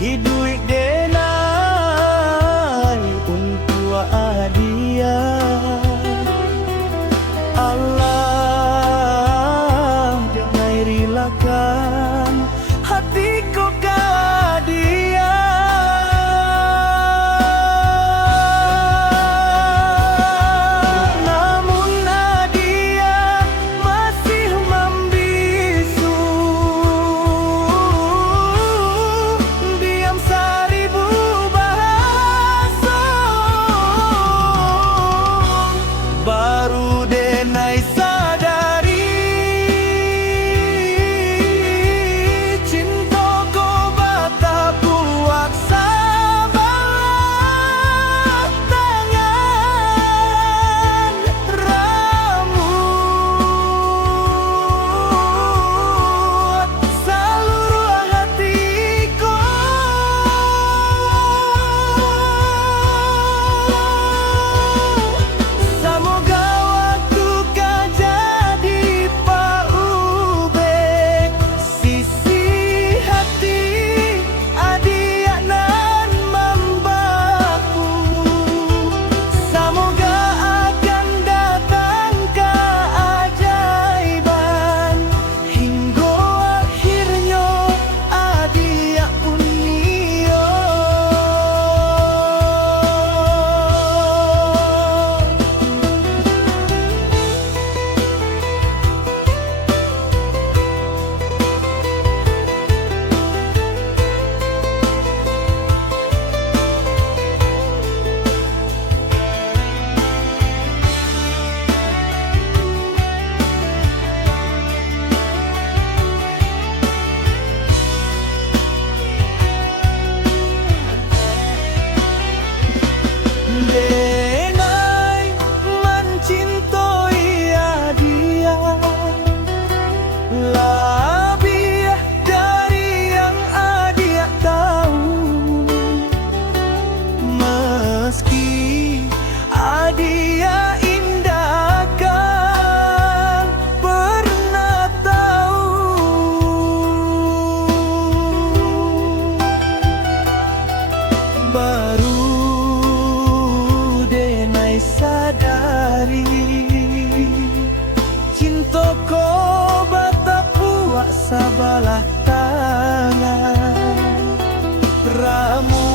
Hidup denai untuk adia Allah denai rilakan hatiku ke dia. Namun dia masih membisu, diam seribu bahasa. Baru denai sadari cintaku bata buat sabar tangan rambut seluruh hatiku. Semoga waktu kau jadi paubek sisi hati adia nan membaku. Semoga akan datang keajaiban hingga akhirnya adia punio. Denai mencintai dia lebih dari yang adia tahu. Meski adia indahkan pernah tahu, baru denai sadari cintaku bata puak sabalah tangan ramu